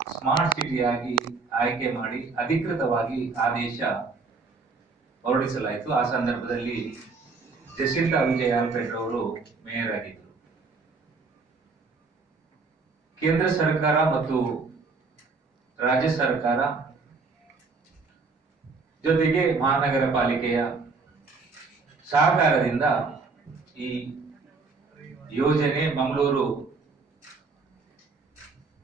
Smart ಸಿಟಿಯಾಗಿ ಆಯ್ಕೆ ಮಾಡಿ ಅಧಿಕೃತವಾಗಿ ಆದೇಶ ಹೊರಡಿಸಲಾಯಿತು. ಆ ಸಂದರ್ಭದಲ್ಲಿ ಜಸಿಂತಾ ವಿಜಯ್ ಆಲ್ಫ್ರೆಡ್ ಅವರು ಮೇಯರ್ ಆಗಿದ್ದರು. ಕೇಂದ್ರ ಸರ್ಕಾರ ಮತ್ತು ರಾಜ್ಯ ಸರ್ಕಾರ ಜೊತೆಗೆ ಮಹಾನಗರ ಪಾಲಿಕೆಯ ಸಹಕಾರದಿಂದ ಈ ಯೋಜನೆ ಮಂಗಳೂರು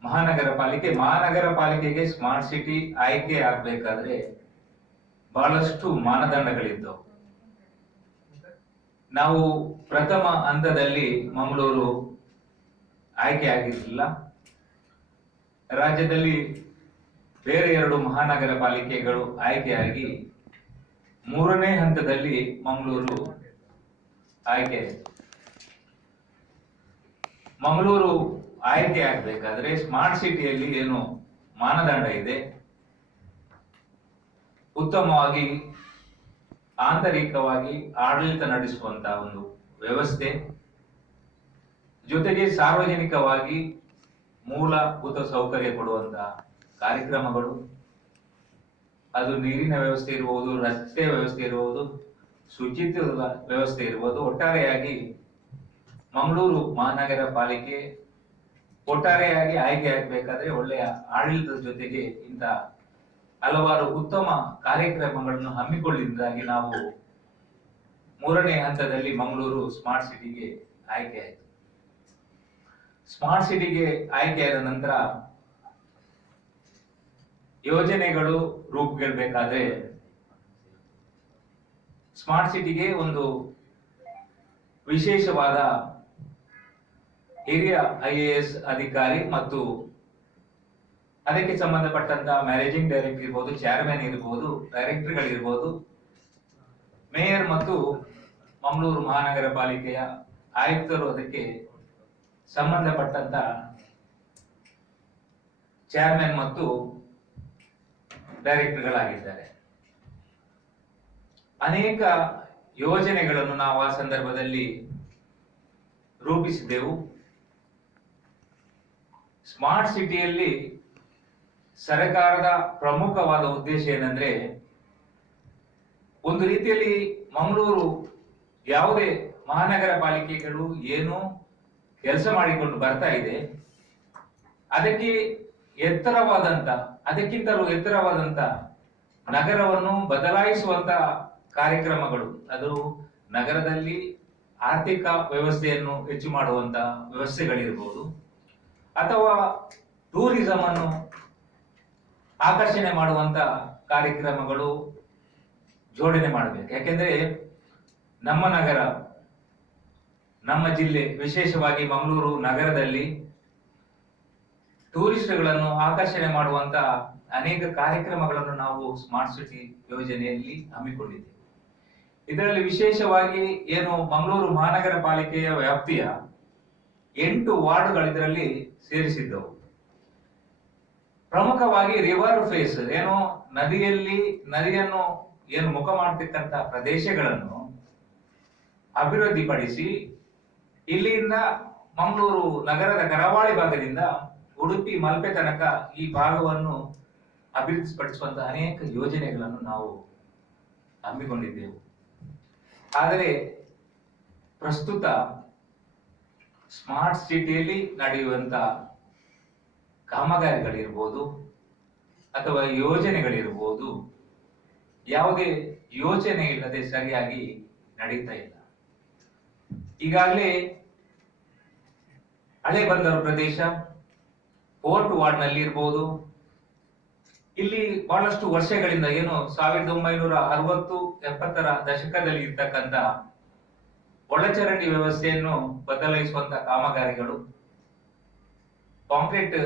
ಮಹಾನಗರ ಪಾಲಿಕೆಗೆ ಸ್ಮಾರ್ಟ್ ಸಿಟಿ ಆಯ್ಕೆ ಆಗ್ಬೇಕಾದ್ರೆ ಬಹಳಷ್ಟು ಮಾನದಂಡಗಳಿದ್ದವು. ನಾವು ಪ್ರಥಮ ಹಂತದಲ್ಲಿ ಮಂಗಳೂರು ಆಯ್ಕೆ ಆಗಿರಲಿಲ್ಲ. ರಾಜ್ಯದಲ್ಲಿ ಬೇರೆ 2 ಮಹಾನಗರ ಪಾಲಿಕೆಗಳು ಆಯ್ಕೆಯಾಗಿ 3ನೇ ಹಂತದಲ್ಲಿ ಮಂಗಳೂರು ಆಯ್ಕೆ ಆಯಿತು. ಮಂಗಳೂರು ಆಯ್ಕೆ ಆಗಬೇಕಾದ್ರೆ ಸ್ಮಾರ್ಟ್ ಸಿಟಿಯಲ್ಲಿ ಏನು ಮಾನದಂಡ ಇದೆ, ಉತ್ತಮವಾಗಿ ಆಂತರಿಕವಾಗಿ ಆಡಳಿತ ನಡೆಸುವಂತಹ ಒಂದು ವ್ಯವಸ್ಥೆ, ಜೊತೆಗೆ ಸಾರ್ವಜನಿಕವಾಗಿ ಮೂಲಭೂತ ಸೌಕರ್ಯ ಕೊಡುವಂತಹ ಕಾರ್ಯಕ್ರಮಗಳು, ಅದು ನೀರಿನ ವ್ಯವಸ್ಥೆ ಇರಬಹುದು, ರಸ್ತೆ ವ್ಯವಸ್ಥೆ ಇರಬಹುದು, ಶುಚಿತ್ವದ ವ್ಯವಸ್ಥೆ ಇರಬಹುದು. ಒಟ್ಟಾರೆಯಾಗಿ ಮಂಗಳೂರು ಮಹಾನಗರ ಪಾಲಿಕೆ ಒಟ್ಟಾರೆಯಾಗಿ ಆಯ್ಕೆ ಆಗಬೇಕಾದ್ರೆ ಒಳ್ಳೆಯ ಆಡಳಿತದ ಜೊತೆಗೆ ಇಂಥ ಹಲವಾರು ಉತ್ತಮ ಕಾರ್ಯಕ್ರಮಗಳನ್ನು ಹಮ್ಮಿಕೊಳ್ಳಿದ್ದಾಗಿ ನಾವು 3ನೇ ಹಂತದಲ್ಲಿ ಮಂಗಳೂರು ಸ್ಮಾರ್ಟ್ ಸಿಟಿಗೆ ಆಯ್ಕೆ ಆಯಿತು. ಸ್ಮಾರ್ಟ್ ಸಿಟಿಗೆ ಆಯ್ಕೆಯಾದ ನಂತರ ಯೋಜನೆಗಳು ರೂಪುಗೊಳ್ಳಬೇಕಾದ್ರೆ ಸ್ಮಾರ್ಟ್ ಸಿಟಿಗೆ ಒಂದು ವಿಶೇಷವಾದ ಹಿರಿಯ IAS ಅಧಿಕಾರಿ ಮತ್ತು ಅದಕ್ಕೆ ಸಂಬಂಧಪಟ್ಟಂತಹ ಮ್ಯಾನೇಜಿಂಗ್ ಡೈರೆಕ್ಟರ್ ಇರ್ಬೋದು, ಚೇರ್ಮನ್ ಇರ್ಬೋದು, ಡೈರೆಕ್ಟರ್ಗಳಿರ್ಬೋದು, ಮೇಯರ್ ಮತ್ತು ಮಂಗಳೂರು ಮಹಾನಗರ ಪಾಲಿಕೆಯ ಆಯುಕ್ತರು ಅದಕ್ಕೆ ಸಂಬಂಧಪಟ್ಟಂತ ಚೇರ್ಮನ್ ಮತ್ತು ಡೈರೆಕ್ಟರ್ಗಳಾಗಿದ್ದಾರೆ. ಅನೇಕ ಯೋಜನೆಗಳನ್ನು ನಾವು ಆ ಸಂದರ್ಭದಲ್ಲಿ ರೂಪಿಸಿದ್ದೆವು. ಸ್ಮಾರ್ಟ್ ಸಿಟಿಯಲ್ಲಿ ಸರ್ಕಾರದ ಪ್ರಮುಖವಾದ ಉದ್ದೇಶ ಏನಂದ್ರೆ, ಒಂದು ರೀತಿಯಲ್ಲಿ ಮಂಗಳೂರು ಯಾವುದೇ ಮಹಾನಗರ ಪಾಲಿಕೆಗಳು ಏನು ಕೆಲಸ ಮಾಡಿಕೊಂಡು ಬರ್ತಾ ಇದೆ ಅದಕ್ಕಿಂತಲೂ ಎತ್ತರವಾದಂತ ನಗರವನ್ನು ಬದಲಾಯಿಸುವಂತ ಕಾರ್ಯಕ್ರಮಗಳು, ಅದು ನಗರದಲ್ಲಿ ಆರ್ಥಿಕ ವ್ಯವಸ್ಥೆಯನ್ನು ಹೆಚ್ಚು ಮಾಡುವಂತ ವ್ಯವಸ್ಥೆಗಳಿರ್ಬೋದು, ಅಥವಾ ಟೂರಿಸಂ ಅನ್ನು ಆಕರ್ಷಣೆ ಮಾಡುವಂತ ಕಾರ್ಯಕ್ರಮಗಳು ಜೋಡಣೆ ಮಾಡಬೇಕು. ಯಾಕೆಂದ್ರೆ ನಮ್ಮ ನಗರ, ನಮ್ಮ ಜಿಲ್ಲೆ, ವಿಶೇಷವಾಗಿ ಮಂಗಳೂರು ನಗರದಲ್ಲಿ ಟೂರಿಸ್ಟ್ಗಳನ್ನು ಆಕರ್ಷಣೆ ಮಾಡುವಂತ ಅನೇಕ ಕಾರ್ಯಕ್ರಮಗಳನ್ನು ನಾವು ಸ್ಮಾರ್ಟ್ ಸಿಟಿ ಯೋಜನೆಯಲ್ಲಿ ಹಮ್ಮಿಕೊಂಡಿದ್ದೇವೆ. ಇದರಲ್ಲಿ ವಿಶೇಷವಾಗಿ ಏನು ಮಂಗಳೂರು ಮಹಾನಗರ ಪಾಲಿಕೆಯ ವ್ಯಾಪ್ತಿಯ 8 ವಾರ್ಡ್ಗಳು ಇದರಲ್ಲಿ ಸೇರಿಸಿದ್ದವು. ಪ್ರಮುಖವಾಗಿ ರಿವರ್ ಫೇಸ್ ಏನು ನದಿಯನ್ನು ಏನು ಮುಖ ಮಾಡತಕ್ಕಂತ ಪ್ರದೇಶಗಳನ್ನು ಅಭಿವೃದ್ಧಿಪಡಿಸಿ ಇಲ್ಲಿಂದ ಮಂಗಳೂರು ನಗರದ ಕರಾವಳಿ ಭಾಗದಿಂದ ಉಡುಪಿ ಮಲ್ಪೆ ತನಕ ಈ ಭಾಗವನ್ನು ಅಭಿವೃದ್ಧಿಪಡಿಸುವಂತಹ ಅನೇಕ ಯೋಜನೆಗಳನ್ನು ನಾವು ಹಮ್ಮಿಕೊಂಡಿದ್ದೆವು. ಆದರೆ ಪ್ರಸ್ತುತ ಸ್ಮಾರ್ಟ್ ಸಿಟಿಯಲ್ಲಿ ನಡೆಯುವಂತ ಕಾಮಗಾರಿಗಳಿರ್ಬೋದು ಅಥವಾ ಯೋಜನೆಗಳಿರ್ಬೋದು, ಯಾವುದೇ ಯೋಚನೆ ಇಲ್ಲದೆ ಸರಿಯಾಗಿ ನಡೀತಾ ಇಲ್ಲ. ಈಗಾಗಲೇ ಹಳೆ ಬಂದರು ಪ್ರದೇಶ, ಫೋರ್ಟ್ ವಾರ್ಡ್ ನಲ್ಲಿ ಇರ್ಬೋದು, ಇಲ್ಲಿ ಬಹಳಷ್ಟು ವರ್ಷಗಳಿಂದ ಏನು 1960-70ರ ದಶಕದಲ್ಲಿ ಇರ್ತಕ್ಕಂಥ ಒಳಚರಂಡಿ ವ್ಯವಸ್ಥೆಯನ್ನು ಬದಲಾಯಿಸುವಂತ ಕಾಮಗಾರಿಗಳು, ಕಾಂಕ್ರೀಟ್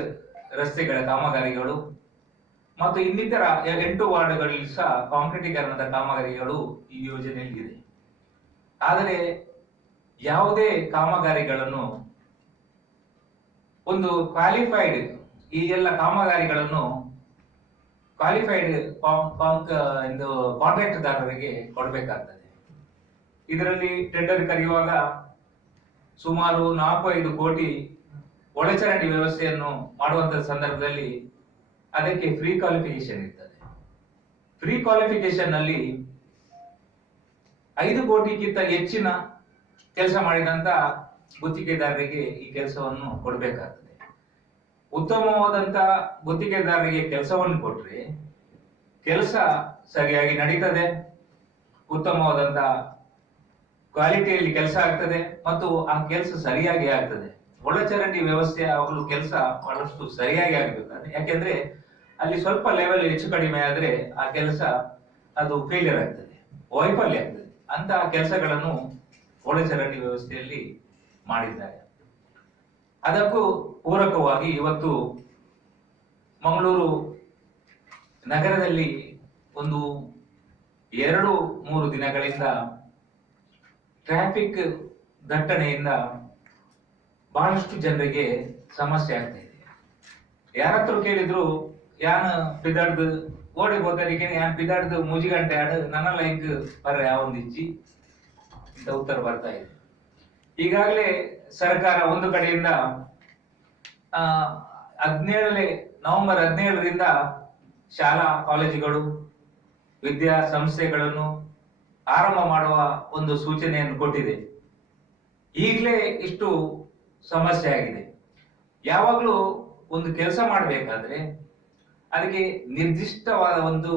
ರಸ್ತೆಗಳ ಕಾಮಗಾರಿಗಳು ಮತ್ತು ಇನ್ನಿತರ 8 ವಾರ್ಡ್ಗಳಲ್ಲಿ ಸಹ ಕಾಂಕ್ರೀಟೀಕರಣದ ಕಾಮಗಾರಿಗಳು ಈ ಯೋಜನೆಯಲ್ಲಿ ಇದೆ. ಆದರೆ ಯಾವುದೇ ಕಾಮಗಾರಿಗಳನ್ನು ಒಂದು ಕ್ವಾಲಿಫೈಡ್, ಈ ಎಲ್ಲ ಕಾಮಗಾರಿಗಳನ್ನು ಕ್ವಾಲಿಫೈಡ್ ಕಾಂಟ್ರಾಕ್ಟ್ದಾರರಿಗೆ ಕೊಡಬೇಕಾಗ್ತದೆ. ಇದರಲ್ಲಿ ಟೆಂಡರ್ ಕರೆಯುವಾಗ ಸುಮಾರು 4-5 ಕೋಟಿ ಒಳಚರಂಡಿ ವ್ಯವಸ್ಥೆಯನ್ನು ಮಾಡುವಂತ ಸಂದರ್ಭದಲ್ಲಿ ಅದಕ್ಕೆ ಫ್ರೀ ಕ್ವಾಲಿಫಿಕೇಶನ್ ಇರ್ತದೆ. ಫ್ರೀ ಕ್ವಾಲಿಫಿಕೇಶನ್ ನಲ್ಲಿ 5 ಕೋಟಿಗಿಂತ ಹೆಚ್ಚಿನ ಕೆಲಸ ಮಾಡಿದಂತ ಗುತ್ತಿಗೆದಾರರಿಗೆ ಈ ಕೆಲಸವನ್ನು ಕೊಡಬೇಕಾಗ್ತದೆ. ಉತ್ತಮವಾದಂತ ಗುತ್ತಿಗೆದಾರರಿಗೆ ಕೆಲಸವನ್ನು ಕೊಟ್ರೆ ಕೆಲಸ ಸರಿಯಾಗಿ ನಡೀತದೆ, ಉತ್ತಮವಾದಂತ ಕ್ವಾಲಿಟಿಯಲ್ಲಿ ಕೆಲಸ ಆಗ್ತದೆ ಮತ್ತು ಆ ಕೆಲಸ ಸರಿಯಾಗಿ ಆಗ್ತದೆ. ಒಳಚರಂಡಿ ವ್ಯವಸ್ಥೆ ಆಗಲು ಕೆಲಸ ಬಹಳಷ್ಟು ಸರಿಯಾಗಿ ಆಗ್ಬೇಕಾದ್ರೆ, ಯಾಕೆಂದ್ರೆ ಅಲ್ಲಿ ಸ್ವಲ್ಪ ಲೆವೆಲ್ ಹೆಚ್ಚು ಕಡಿಮೆ ಆದ್ರೆ ಆ ಕೆಲಸ ಅದು ಫೇಲಿಯರ್ ಆಗ್ತದೆ, ವೈಫಲ್ಯ ಆಗ್ತದೆ. ಅಂತಹ ಕೆಲಸಗಳನ್ನು ಒಳಚರಂಡಿ ವ್ಯವಸ್ಥೆಯಲ್ಲಿ ಮಾಡಿದ್ದಾರೆ. ಅದಕ್ಕೂ ಪೂರಕವಾಗಿ ಇವತ್ತು ಮಂಗಳೂರು ನಗರದಲ್ಲಿ ಒಂದು 2-3 ದಿನಗಳಿಂದ ಟ್ರಾಫಿಕ್ ದಟ್ಟಣೆಯಿಂದ ಬಹಳಷ್ಟು ಜನರಿಗೆ ಸಮಸ್ಯೆ ಆಗ್ತಾ ಇದೆ. ಯಾರತ್ರ ಕೇಳಿದ್ರು ಯಾನ್ ಪಿದಾಡ್ದು ಓಡಿ ಹೋದರಿಗೆ ಯಾನ್ ಪಿದಾಡ್ದು ಮುಜಿಗಂಟೆ ಆಡು ನನ್ನ ಲೈಕ್ ಬರ್ರೆ ಯಾವೊಂದಿಚ್ಚಿ ಅಂತ ಉತ್ತರ ಬರ್ತಾ ಇದೆ. ಈಗಾಗಲೇ ಸರ್ಕಾರ ಒಂದು ಕಡೆಯಿಂದ 17 ನವೆಂಬರ್ 17ರಿಂದ ಶಾಲಾ ಕಾಲೇಜುಗಳು ವಿದ್ಯಾ ಸಂಸ್ಥೆಗಳನ್ನು ಆರಂಭ ಮಾಡುವ ಒಂದು ಸೂಚನೆಯನ್ನು ಕೊಟ್ಟಿದೆ. ಈಗಲೇ ಇಷ್ಟು ಸಮಸ್ಯೆ ಆಗಿದೆ. ಯಾವಾಗಲೂ ಒಂದು ಕೆಲಸ ಮಾಡಬೇಕಾದ್ರೆ ಅದಕ್ಕೆ ನಿರ್ದಿಷ್ಟವಾದ ಒಂದು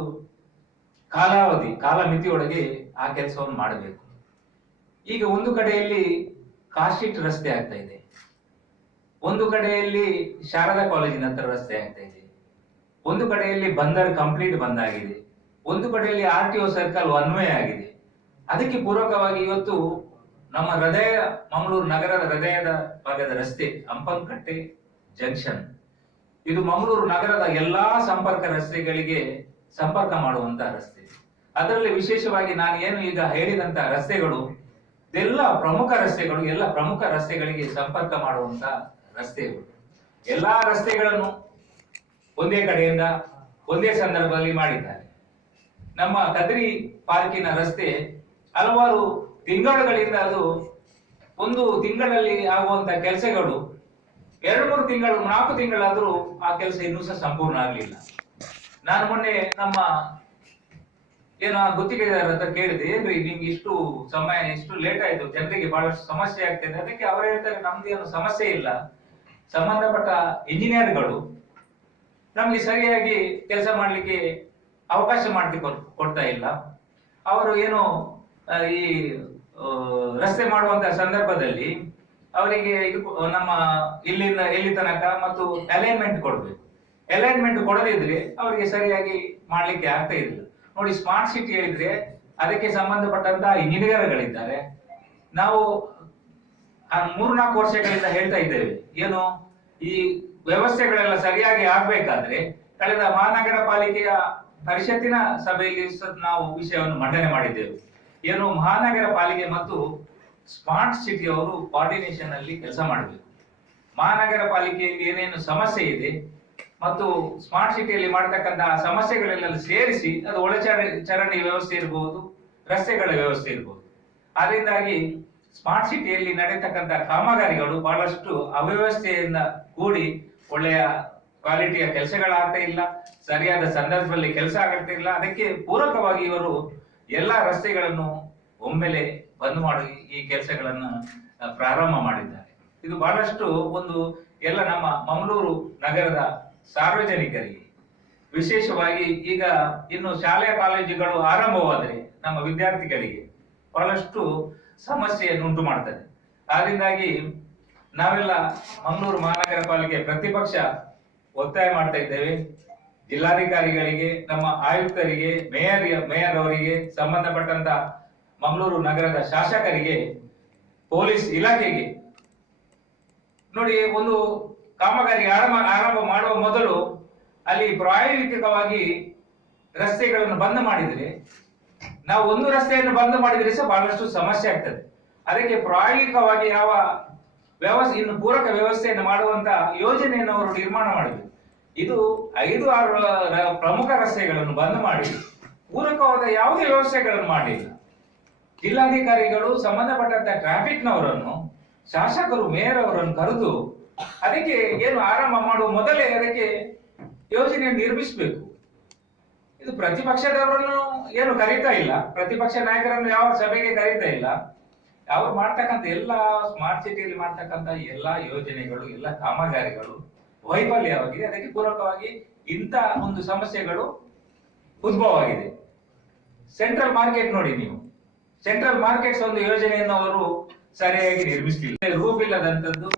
ಕಾಲಮಿತಿಯೊಳಗೆ ಆ ಕೆಲಸವನ್ನು ಮಾಡಬೇಕು. ಈಗ ಒಂದು ಕಡೆಯಲ್ಲಿ ಕಾಶಿಟ್ ರಸ್ತೆ ಆಗ್ತಾ ಇದೆ, ಒಂದು ಕಡೆಯಲ್ಲಿ ಶಾರದಾ ಕಾಲೇಜಿನ ಹತ್ರ ರಸ್ತೆ ಆಗ್ತಾ ಇದೆ, ಒಂದು ಕಡೆಯಲ್ಲಿ ಬಂದರ್ ಕಂಪ್ಲೀಟ್ ಬಂದಾಗಿದೆ, ಒಂದು ಕಡೆಯಲ್ಲಿ RTO ಸರ್ಕಲ್ ಒನ್ ವೇ ಆಗಿದೆ. ಅದಕ್ಕೆ ಪೂರಕವಾಗಿ ಇವತ್ತು ನಮ್ಮ ಮಂಗಳೂರು ನಗರದ ಹೃದಯದ ಭಾಗದ ರಸ್ತೆ ಅಂಪನ್ಕಟ್ಟೆ ಜಂಕ್ಷನ್, ಇದು ಮಂಗಳೂರು ನಗರದ ಎಲ್ಲಾ ಸಂಪರ್ಕ ರಸ್ತೆಗಳಿಗೆ ಸಂಪರ್ಕ ಮಾಡುವಂತಹ ರಸ್ತೆ. ಅದರಲ್ಲಿ ವಿಶೇಷವಾಗಿ ನಾನು ಏನು ಈಗ ಹೇಳಿದಂತ ರಸ್ತೆಗಳು ಎಲ್ಲ ಪ್ರಮುಖ ರಸ್ತೆಗಳಿಗೆ ಸಂಪರ್ಕ ಮಾಡುವಂತ ರಸ್ತೆಗಳು. ಎಲ್ಲಾ ರಸ್ತೆಗಳನ್ನು ಒಂದೇ ಕಡೆಯಿಂದ ಒಂದೇ ಸಂದರ್ಭದಲ್ಲಿ ಮಾಡಿದ್ದಾರೆ. ನಮ್ಮ ಕದ್ರಿ ಪಾರ್ಕಿನ ರಸ್ತೆ ಹಲವಾರು ತಿಂಗಳುಗಳಿಂದ ಅದು ಒಂದು ತಿಂಗಳಲ್ಲಿ ಆಗುವಂತ ಕೆಲಸಗಳು 2-3 ತಿಂಗಳು 4 ತಿಂಗಳಾದ್ರೂ ಆ ಕೆಲಸ ಇನ್ನೂ ಸಹ ಸಂಪೂರ್ಣ ಆಗಲಿಲ್ಲ. ನಾನು ಮೊನ್ನೆ ನಮ್ಮ ಗುತ್ತಿಗೆದಾರರ ಹತ್ರ ಕೇಳಿದೆ, ಏನ್ರಿ ನಿಮ್ಗೆ ಇಷ್ಟು ಸಮಯ ಇಷ್ಟು ಲೇಟ್ ಆಯ್ತು, ಜನರಿಗೆ ಬಹಳಷ್ಟು ಸಮಸ್ಯೆ ಆಗ್ತದೆ. ಅದಕ್ಕೆ ಅವರು ಹೇಳ್ತಾರೆ, ನಮ್ದೇನು ಸಮಸ್ಯೆ ಇಲ್ಲ, ಸಂಬಂಧಪಟ್ಟ ಇಂಜಿನಿಯರ್ಗಳು ನಮ್ಗೆ ಸರಿಯಾಗಿ ಕೆಲಸ ಮಾಡ್ಲಿಕ್ಕೆ ಅವಕಾಶ ಕೊಡ್ತಾ ಇಲ್ಲ. ಅವರು ಏನು ಈ ರಸ್ತೆ ಮಾಡುವಂತ ಸಂದರ್ಭದಲ್ಲಿ ಅವರಿಗೆ ಇದು ನಮ್ಮ ಇಲ್ಲಿಂದ ಎಲ್ಲಿ ತನಕ ಮತ್ತು ಅಲೈನ್ಮೆಂಟ್ ಕೊಡ್ಬೇಕು. ಅಲೈನ್ಮೆಂಟ್ ಕೊಡದಿದ್ರೆ ಅವರಿಗೆ ಸರಿಯಾಗಿ ಮಾಡ್ಲಿಕ್ಕೆ ಆಗ್ತಾ ಇಲ್ಲ. ನೋಡಿ, ಸ್ಮಾರ್ಟ್ ಸಿಟಿ ಹೇಳಿದ್ರೆ ಅದಕ್ಕೆ ಸಂಬಂಧಪಟ್ಟಂತ ಇಂಜಿನಿಯರ್ಗಳಿದ್ದಾರೆ. ನಾವು 3-4 ವರ್ಷಗಳಿಂದ ಹೇಳ್ತಾ ಇದ್ದೇವೆ, ಏನು ಈ ವ್ಯವಸ್ಥೆಗಳೆಲ್ಲ ಸರಿಯಾಗಿ ಆಗ್ಬೇಕಾದ್ರೆ ಕಳೆದ ಮಹಾನಗರ ಪಾಲಿಕೆಯ ಪರಿಷತ್ತಿನ ಸಭೆಯಲ್ಲಿ ನಾವು ವಿಷಯವನ್ನು ಮಂಡನೆ ಮಾಡಿದ್ದೇವೆ. ಏನು ಮಹಾನಗರ ಪಾಲಿಕೆ ಮತ್ತು ಸ್ಮಾರ್ಟ್ ಸಿಟಿ ಅವರು ಕೋಆರ್ಡಿನೇಷನ್ ಅಲ್ಲಿ ಕೆಲಸ ಮಾಡಬೇಕು. ಮಹಾನಗರ ಪಾಲಿಕೆಯಲ್ಲಿ ಏನೇನು ಸಮಸ್ಯೆ ಇದೆ ಮತ್ತು ಸ್ಮಾರ್ಟ್ ಸಿಟಿಯಲ್ಲಿ ಮಾಡತಕ್ಕಂತಹ ಸಮಸ್ಯೆಗಳೆಲ್ಲ ಸೇರಿಸಿ, ಅದು ಒಳಚರಂಡಿ ವ್ಯವಸ್ಥೆ ಇರಬಹುದು, ರಸ್ತೆಗಳ ವ್ಯವಸ್ಥೆ ಇರಬಹುದು. ಅದರಿಂದಾಗಿ ಸ್ಮಾರ್ಟ್ ಸಿಟಿಯಲ್ಲಿ ನಡೆಯತಕ್ಕಂತ ಕಾಮಗಾರಿಗಳು ಬಹಳಷ್ಟು ಅವ್ಯವಸ್ಥೆಯಿಂದ ಕೂಡಿ ಒಳ್ಳೆಯ ಕ್ವಾಲಿಟಿಯ ಕೆಲಸಗಳಾಗ್ತಾ ಇಲ್ಲ, ಸರಿಯಾದ ಸಂದರ್ಭದಲ್ಲಿ ಕೆಲಸ ಆಗ್ತಾ ಇಲ್ಲ. ಅದಕ್ಕೆ ಪೂರಕವಾಗಿ ಇವರು ಎಲ್ಲಾ ರಸ್ತೆಗಳನ್ನು ಒಮ್ಮೆಲೆ ಬಂದ್ ಮಾಡಿ ಈ ಕೆಲಸಗಳನ್ನ ಪ್ರಾರಂಭ ಮಾಡಿದ್ದಾರೆ. ಇದು ಬಹಳಷ್ಟು ಒಂದು ಎಲ್ಲ ನಮ್ಮ ಮಂಗಳೂರು ನಗರದ ಸಾರ್ವಜನಿಕರಿಗೆ, ವಿಶೇಷವಾಗಿ ಈಗ ಇನ್ನು ಶಾಲೆ ಕಾಲೇಜುಗಳು ಆರಂಭವಾದರೆ ನಮ್ಮ ವಿದ್ಯಾರ್ಥಿಗಳಿಗೆ ಬಹಳಷ್ಟು ಸಮಸ್ಯೆಯನ್ನು ಉಂಟು ಮಾಡ್ತದೆ. ಆದ್ರಿಂದಾಗಿ ನಾವೆಲ್ಲ ಮಂಗಳೂರು ಮಹಾನಗರ ಪಾಲಿಕೆ ಪ್ರತಿಪಕ್ಷ ಒತ್ತಾಯ ಮಾಡ್ತಾ ಇದ್ದೇವೆ, ಜಿಲ್ಲಾಧಿಕಾರಿಗಳಿಗೆ, ನಮ್ಮ ಆಯುಕ್ತರಿಗೆ, ಮೇಯರ್ ಅವರಿಗೆ, ಸಂಬಂಧಪಟ್ಟಂತ ಮಂಗಳೂರು ನಗರದ ಶಾಸಕರಿಗೆ, ಪೊಲೀಸ್ ಇಲಾಖೆಗೆ, ನೋಡಿ, ಒಂದು ಕಾಮಗಾರಿ ಆರಂಭ ಮಾಡುವ ಮೊದಲು ಅಲ್ಲಿ ಪ್ರಾಯೋಗಿಕವಾಗಿ ರಸ್ತೆಗಳನ್ನು ಬಂದ್ ಮಾಡಿದ್ರೆ, ನಾವು ಒಂದು ರಸ್ತೆಯನ್ನು ಬಂದ್ ಮಾಡಿದ್ರೆ ಸಹ ಬಹಳಷ್ಟು ಸಮಸ್ಯೆ ಆಗ್ತದೆ. ಅದಕ್ಕೆ ಪ್ರಾಯೋಗಿಕವಾಗಿ ಯಾವ ವ್ಯವಸ್ಥೆ, ಇನ್ನು ಪೂರಕ ವ್ಯವಸ್ಥೆಯನ್ನು ಮಾಡುವಂತ ಯೋಜನೆಯನ್ನು ಅವರು ನಿರ್ಮಾಣ ಮಾಡಬೇಕು. ಇದು 5-6 ಪ್ರಮುಖ ರಸ್ತೆಗಳನ್ನು ಬಂದ್ ಮಾಡಿ ಪೂರಕವಾದ ಯಾವುದೇ ವ್ಯವಸ್ಥೆಗಳನ್ನು ಮಾಡಲಿಲ್ಲ. ಜಿಲ್ಲಾಧಿಕಾರಿಗಳು ಸಂಬಂಧಪಟ್ಟಂತ ಟ್ರಾಫಿಕ್ನವರನ್ನು, ಶಾಸಕರು, ಮೇಯರ್ ಅವರನ್ನು ಕರೆದು ಅದಕ್ಕೆ ಏನು ಆರಂಭ ಮಾಡುವ ಮೊದಲೇ ಅದಕ್ಕೆ ಯೋಜನೆಯನ್ನು ನಿರ್ಮಿಸಬೇಕು. ಇದು ಪ್ರತಿಪಕ್ಷದವರನ್ನು ಏನು ಕರೀತಾ ಇಲ್ಲ, ಪ್ರತಿಪಕ್ಷ ನಾಯಕರನ್ನು ಯಾವ ಸಭೆಗೆ ಕರೀತಾ ಇಲ್ಲ. ಅವ್ರು ಮಾಡ್ತಕ್ಕಂಥ ಎಲ್ಲ ಸ್ಮಾರ್ಟ್ ಸಿಟಿಯಲ್ಲಿ ಮಾಡ್ತಕ್ಕಂಥ ಎಲ್ಲಾ ಯೋಜನೆಗಳು, ಎಲ್ಲ ಕಾಮಗಾರಿಗಳು ವೈಫಲ್ಯವಾಗಿದೆ. ಅದಕ್ಕೆ ಪೂರಕವಾಗಿ ಇಂಥ ಒಂದು ಸಮಸ್ಯೆಗಳು ಉದ್ಭವ ಆಗಿದೆ. ಸೆಂಟ್ರಲ್ ಮಾರ್ಕೆಟ್ ನೋಡಿ ನೀವು, ಸೆಂಟ್ರಲ್ ಮಾರ್ಕೆಟ್ಸ್ ಒಂದು ಯೋಜನೆಯನ್ನು ಅವರು ಸರಿಯಾಗಿ ನಿರ್ಮಿಸಲಿಲ್ಲ. ರೂಪ್ ಇಲ್ಲದಂತದ್ದು,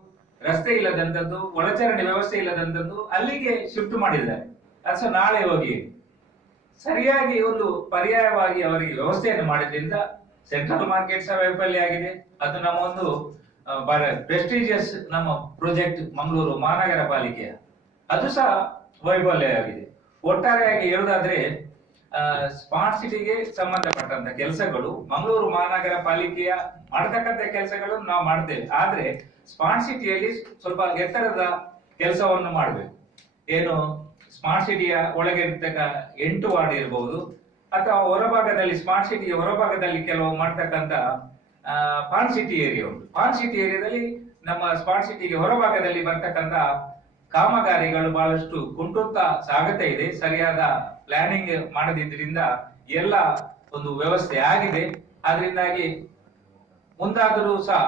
ರಸ್ತೆ ಇಲ್ಲದಂತದ್ದು, ಒಳಚರಂಡಿ ವ್ಯವಸ್ಥೆ ಇಲ್ಲದಂತದ್ದು ಅಲ್ಲಿಗೆ ಶಿಫ್ಟ್ ಮಾಡಿದ್ದಾರೆ. ಅದು ನಾಳೆ ಹೋಗಿ ಸರಿಯಾಗಿ ಒಂದು ಪರ್ಯಾಯವಾಗಿ ಅವರಿಗೆ ವ್ಯವಸ್ಥೆಯನ್ನು ಮಾಡಿದ್ರಿಂದ ಸೆಂಟ್ರಲ್ ಮಾರ್ಕೆಟ್ ಸಹ ವೈಫಲ್ಯ ಆಗಿದೆ. ಅದು ನಮ್ಮ ಒಂದು ಪ್ರೆಸ್ಟೀಜಿಯಸ್ ನಮ್ಮ ಪ್ರಾಜೆಕ್ಟ್ ಮಂಗಳೂರು ಮಹಾನಗರ ಪಾಲಿಕೆಯ ಅದು ಸಹ ವೈಫಲ್ಯ ಆಗಿದೆ. ಒಟ್ಟಾರೆಯಾಗಿ ಹೇಳುವುದಾದ್ರೆ ಸ್ಮಾರ್ಟ್ ಸಿಟಿಗೆ ಸಂಬಂಧಪಟ್ಟಂತ ಕೆಲಸಗಳು ಮಂಗಳೂರು ಮಹಾನಗರ ಪಾಲಿಕೆಯ ಮಾಡತಕ್ಕಂತ ಕೆಲಸಗಳನ್ನು ನಾವು ಮಾಡ್ತೇವೆ. ಆದ್ರೆ ಸ್ಮಾರ್ಟ್ ಸಿಟಿಯಲ್ಲಿ ಸ್ವಲ್ಪ ಎತ್ತರದ ಕೆಲಸವನ್ನು ಮಾಡಬೇಕು. ಏನು ಸ್ಮಾರ್ಟ್ ಸಿಟಿಯ ಒಳಗೆ ಇರ್ತಕ್ಕ 8 ವಾರ್ಡ್ ಇರಬಹುದು, ಅಥವಾ ಹೊರಭಾಗದಲ್ಲಿ ಸ್ಮಾರ್ಟ್ ಸಿಟಿಯ ಹೊರಭಾಗದಲ್ಲಿ ಕೆಲವು ಮಾಡ್ತಕ್ಕಂತ ಪಾನ್ ಸಿಟಿ ಏರಿಯಾ ಉಂಟು. ಪಾನ್ ಸಿಟಿ ಏರಿಯಾದಲ್ಲಿ ನಮ್ಮ ಸ್ಮಾರ್ಟ್ ಸಿಟಿಗೆ ಹೊರಭಾಗದಲ್ಲಿ ಬರ್ತಕ್ಕಂತ ಕಾಮಗಾರಿಗಳು ಬಹಳಷ್ಟು ಕುಂಟುತ್ತಾ ಸಾಗುತ್ತಾ ಇದೆ. ಸರಿಯಾದ ಪ್ಲಾನಿಂಗ್ ಮಾಡದಿದ್ರಿಂದ ಎಲ್ಲ ಒಂದು ವ್ಯವಸ್ಥೆ ಆಗಿದೆ. ಅದರಿಂದಾಗಿ ಮುಂದಾದರೂ ಸಹ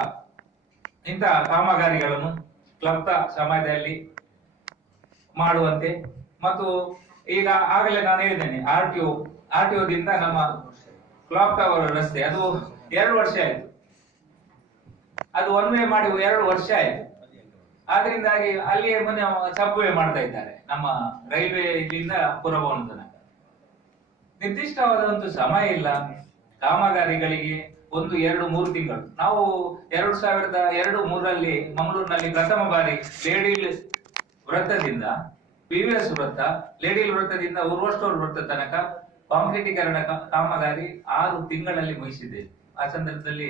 ಇಂಥ ಕಾಮಗಾರಿಗಳನ್ನು ಕ್ಲಬ್ದ ಸಮಯದಲ್ಲಿ ಮಾಡುವಂತೆ. ಮತ್ತು ಈಗ ಆಗಲೇ ನಾನು ಹೇಳಿದ್ದೇನೆ, ಆರ್ ಟಿ ಒದಿಂದ ನಮ್ಮ ಕ್ಲಾಕ್ ಟವರ್ ರಸ್ತೆ ಅದು 2 ವರ್ಷ ಆಯ್ತು, ಅದು ಒನ್ ವೇ ಮಾಡಿ 2 ವರ್ಷ ಆಯ್ತು. ಆದ್ರಿಂದಾಗಿ ಅಲ್ಲಿಯೇ ಮೊನ್ನೆ ಸಬ್ವೇ ಮಾಡ್ತಾ ಇದ್ದಾರೆ ನಮ್ಮ ರೈಲ್ವೆ ಇಲ್ಲಿಂದ ಪುರಭವನ ತನಕ. ನಿರ್ದಿಷ್ಟವಾದ ಒಂದು ಸಮಯ ಇಲ್ಲ ಕಾಮಗಾರಿಗಳಿಗೆ. 1, 2, 3 ತಿಂಗಳು. ನಾವು 2002-2003 ಮಂಗಳೂರಿನಲ್ಲಿ ಪ್ರಥಮ ಬಾರಿ ಲೇಡಿಲ್ ವೃತ್ತದಿಂದ PVS ವೃತ್ತ, ಲೇಡಿಲ್ ವೃತ್ತದಿಂದ ಉರ್ವಸ್ಟೋರ್ ವೃತ್ತ ತನಕ ಕಾಂಕ್ರೀಟೀಕರಣ ಕಾಮಗಾರಿ 6 ತಿಂಗಳಲ್ಲಿ ಮುಗಿಸಿದ್ದೇವೆ. ಆ ಸಂದರ್ಭದಲ್ಲಿ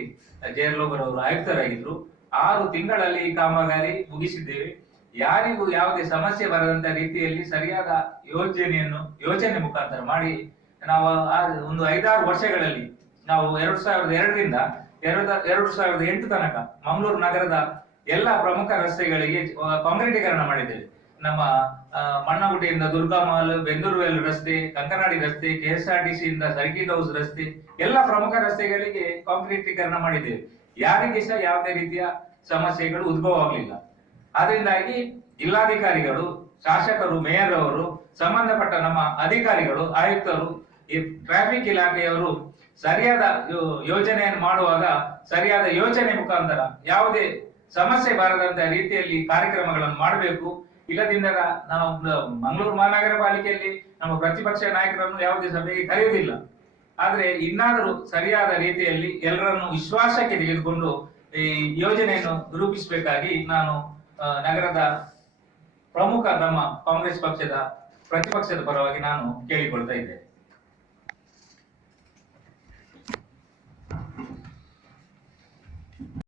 ಜಯಲೋಬರ್ ಅವರು ಆಯುಕ್ತರಾಗಿದ್ರು. 6 ತಿಂಗಳಲ್ಲಿ ಈ ಕಾಮಗಾರಿ ಮುಗಿಸಿದ್ದೇವೆ. ಯಾರಿಗೂ ಯಾವುದೇ ಸಮಸ್ಯೆ ಬರದಂತ ರೀತಿಯಲ್ಲಿ ಸರಿಯಾದ ಯೋಜನೆ ಮುಖಾಂತರ ಮಾಡಿ ನಾವು ಒಂದು 5-6 ವರ್ಷಗಳಲ್ಲಿ ನಾವು 2002ರಿಂದ 2008 ತನಕ ಮಂಗಳೂರು ನಗರದ ಎಲ್ಲ ಪ್ರಮುಖ ರಸ್ತೆಗಳಿಗೆ ಕಾಂಕ್ರೀಟೀಕರಣ ಮಾಡಿದ್ದೇವೆ. ನಮ್ಮ ಮಣ್ಣಗುಡ್ಡೆಯಿಂದ ದುರ್ಗಾಮಾಲ್, ಬೆಂದೂರುವೆಲ್ ರಸ್ತೆ, ಕಂಕನಾಡಿ ರಸ್ತೆ, KSRTC ಇಂದ ಸರ್ಕಿಟ್ ಹೌಸ್ ರಸ್ತೆ, ಎಲ್ಲ ಪ್ರಮುಖ ರಸ್ತೆಗಳಿಗೆ ಕಾಂಕ್ರೀಟೀಕರಣ ಮಾಡಿದ್ದೇವೆ. ಯಾರಿಗೆ ಸಹ ಯಾವುದೇ ರೀತಿಯ ಸಮಸ್ಯೆಗಳು ಉದ್ಭವ ಆಗಲಿಲ್ಲ. ಆದ್ರಿಂದಾಗಿ ಜಿಲ್ಲಾಧಿಕಾರಿಗಳು, ಶಾಸಕರು, ಮೇಯರ್ ಅವರು, ಸಂಬಂಧಪಟ್ಟ ನಮ್ಮ ಅಧಿಕಾರಿಗಳು, ಆಯುಕ್ತರು, ಈ ಟ್ರಾಫಿಕ್ ಇಲಾಖೆಯವರು ಸರಿಯಾದ ಯೋಜನೆಯನ್ನು ಮಾಡುವಾಗ ಸರಿಯಾದ ಯೋಜನೆ ಮುಖಾಂತರ ಯಾವುದೇ ಸಮಸ್ಯೆ ಬಾರದಂತ ರೀತಿಯಲ್ಲಿ ಕಾರ್ಯಕ್ರಮಗಳನ್ನು ಮಾಡಬೇಕು. ಇಲ್ಲದಿಂದ ನಾವು ಮಂಗಳೂರು ಮಹಾನಗರ ಪಾಲಿಕೆಯಲ್ಲಿ ನಮ್ಮ ಪ್ರತಿಪಕ್ಷ ನಾಯಕರನ್ನು ಯಾವುದೇ ಸಭೆಗೆ ಕರೆಯುವುದಿಲ್ಲ. ಆದ್ರೆ ಇನ್ನಾದರೂ ಸರಿಯಾದ ರೀತಿಯಲ್ಲಿ ಎಲ್ಲರನ್ನು ವಿಶ್ವಾಸಕ್ಕೆ ತೆಗೆದುಕೊಂಡು ಈ ಯೋಜನೆಯನ್ನು ರೂಪಿಸಬೇಕಾಗಿ ನಾನು ನಗರದ ಪ್ರಮುಖ ನಮ್ಮ ಕಾಂಗ್ರೆಸ್ ಪಕ್ಷದ ಪ್ರತಿಪಕ್ಷದ ಪರವಾಗಿ ನಾನು ಕೇಳಿಕೊಳ್ತಾ ಇದ್ದೇನೆ.